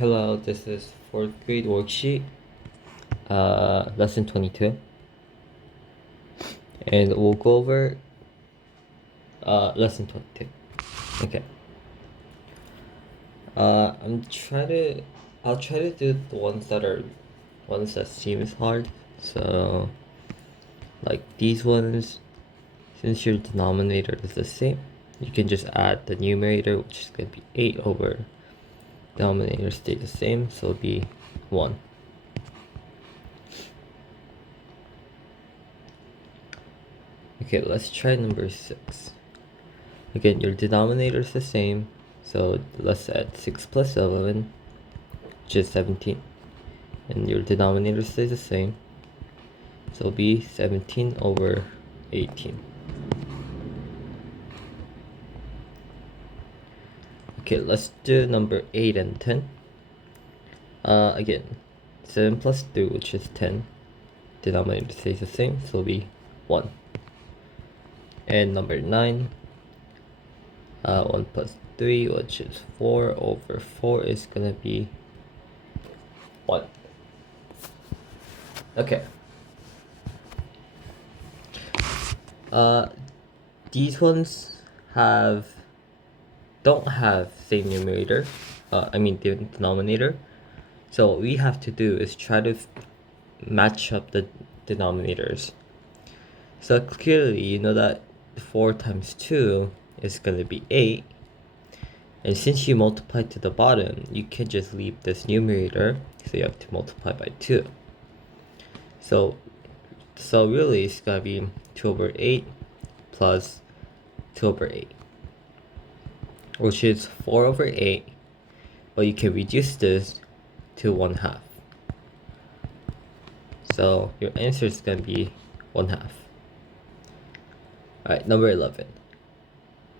Hello, this is 4th grade worksheet, lesson 22, and we'll go over lesson 22. Okay. I'll try to do the ones that seems hard. So, like these ones, since your denominator is the same, you can just add the numerator, which is gonna be 8 over denominator stay the same, so it'll be 1. Okay, let's try number 6. Again, your denominator is the same, so let's add 6 plus 11, which is 17. And your denominator stays the same, so it'll be 17 over 18. Okay, let's do number 8 and 10. Again, 7 plus 2, which is 10. Denominator stays the same, so it'll be 1. And number 9, 1 plus 3, which is 4 over 4 is gonna be 1. Okay. These ones don't have same numerator. The denominator. So what we have to do is try to match up the denominators. So clearly, you know that 4 times 2 is gonna be 8. And since you multiply to the bottom, you can just leave this numerator, so you have to multiply by 2. So really it's gonna be 2 over 8 plus 2 over 8, which is 4 over 8, but you can reduce this to 1/2. So your answer is gonna be 1/2. Alright, number 11.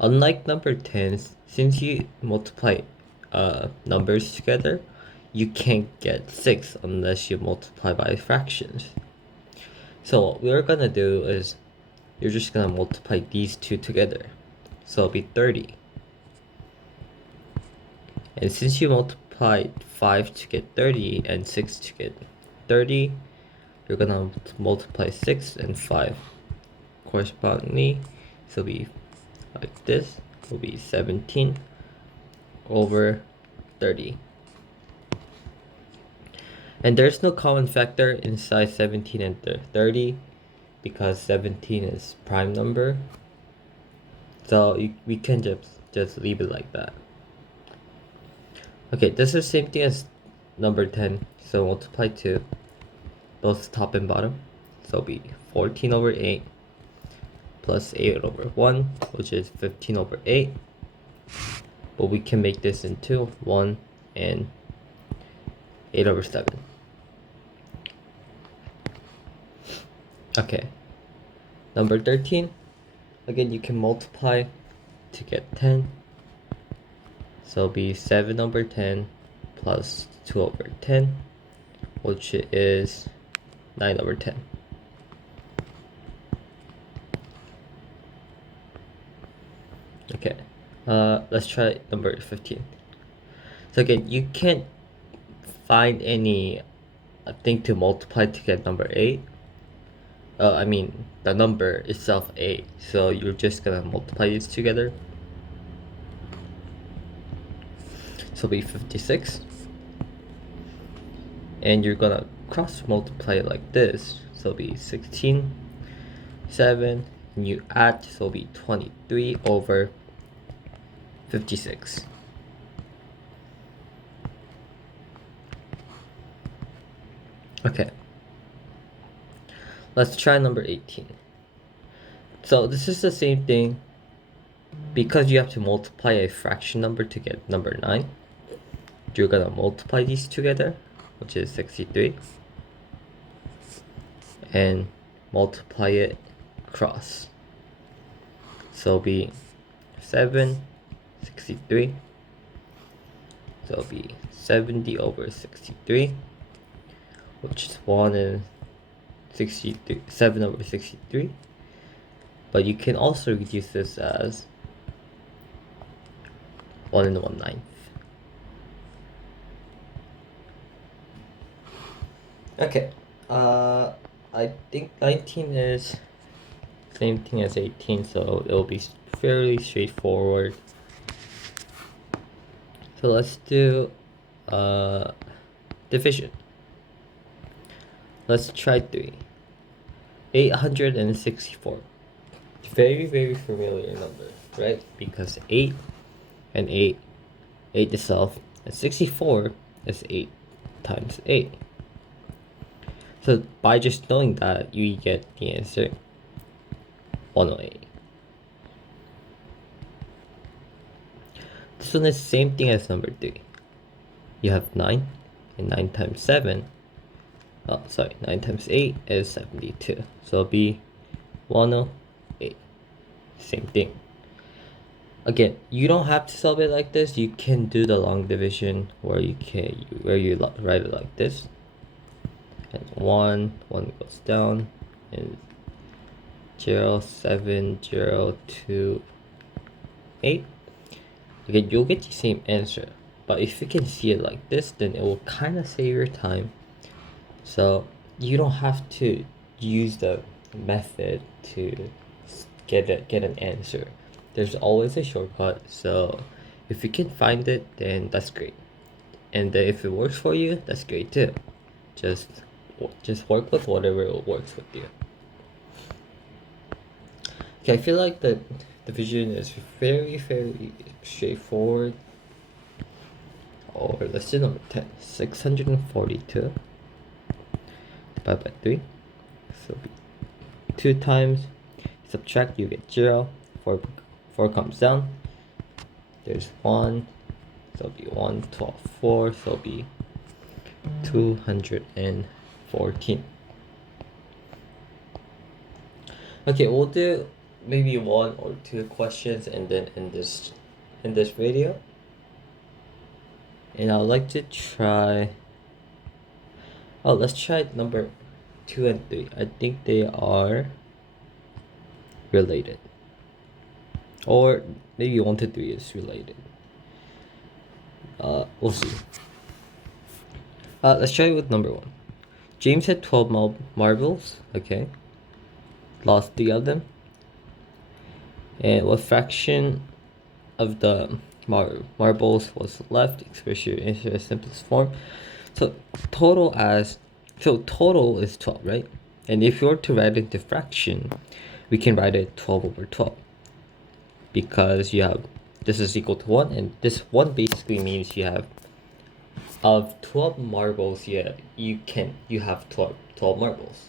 Unlike number 10, since you multiply numbers together, you can't get 6 unless you multiply by fractions. So what we're gonna do is you're just gonna multiply these two together. So it'll be 30. And since you multiplied 5 to get 30 and 6 to get 30, you're gonna multiply 6 and 5 correspondingly. So it'll be like this. Will be 17 over 30. And there's no common factor inside 17 and 30 because 17 is prime number. So we can just leave it like that. Okay, this is the same thing as number 10. So multiply 2, both top and bottom. So it'll be 14 over 8 plus 8 over 1, which is 15 over 8. But we can make this into 1 and 8 over 7. Okay, number 13. Again, you can multiply to get 10. So it'll be 7 over 10 plus 2 over 10, which is 9 over 10. Okay, let's try number 15. So again, you can't find any thing to multiply to get number 8. The number itself 8. So you're just gonna multiply these together. So it'll be 56. And you're gonna cross multiply it like this. So it'll be 16, 7, and you add, so it'll be 23 over 56. Okay. Let's try number 18. So this is the same thing. Because you have to multiply a fraction number to get number 9, you're gonna multiply these together, which is 63, and multiply it across. So it'll be 7, 63. So it'll be 70 over 63, which is 1 and 63, 7 over 63. But you can also reduce this as 1 and 1/9. Okay. I think 19 is same thing as 18, so it'll be fairly straightforward. So let's do division. Let's try 3. 864. Very, very familiar number, right? Because 8 and 8 itself, and 64 is 8 times 8. So by just knowing that, you get the answer 108. This one is the same thing as number 3. You have 9, and 9 times 7, 9 times 8 is 72. So it'll be 108. Same thing. Again, you don't have to solve it like this. You can do the long division where you write it like this. And 1 goes down, and 0, 7, 0, 2, 8. Again, you'll get the same answer. But if you can see it like this, then it will kind of save your time. So you don't have to use the method to get an answer. There's always a shortcut. So if you can find it, then that's great. And if it works for you, that's great too. Just work with whatever works with you. Okay, I feel like the division is very, very straightforward. Or let's do number 10. 642 divided by 3. So 2 times, subtract, you get 0. 4 comes down. There's 1. So it'll be 1, 12, 4. So it'll be 214. Okay, we'll do maybe 1 or 2 questions and then in this video. And I'd like to try. Oh, let's try number 2 and 3. I think they are related. Or maybe 1 to 3 is related. We'll see. Let's try with number 1. James had 12 marbles. Okay. Lost 3 of them. And what fraction of the marbles was left? Express your answer in the simplest form. So total is 12, right? And if you were to write it into fraction, we can write it 12 over 12. Because you have, this is equal to 1, and this 1 basically means you have, of 12 marbles, you have 12 marbles.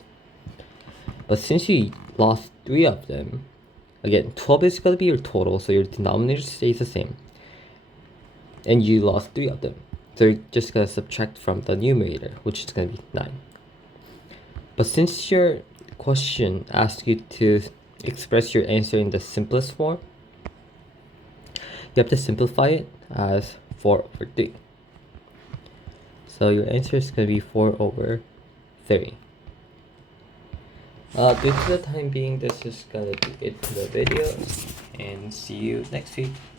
But since you lost 3 of them, again, 12 is going to be your total, so your denominator stays the same. And you lost 3 of them. So you're just going to subtract from the numerator, which is going to be 9. But since your question asks you to express your answer in the simplest form, you have to simplify it as 4 over 3. So your answer is going to be 4 over 3. Due to the time being, this is going to be it for the video. And see you next week.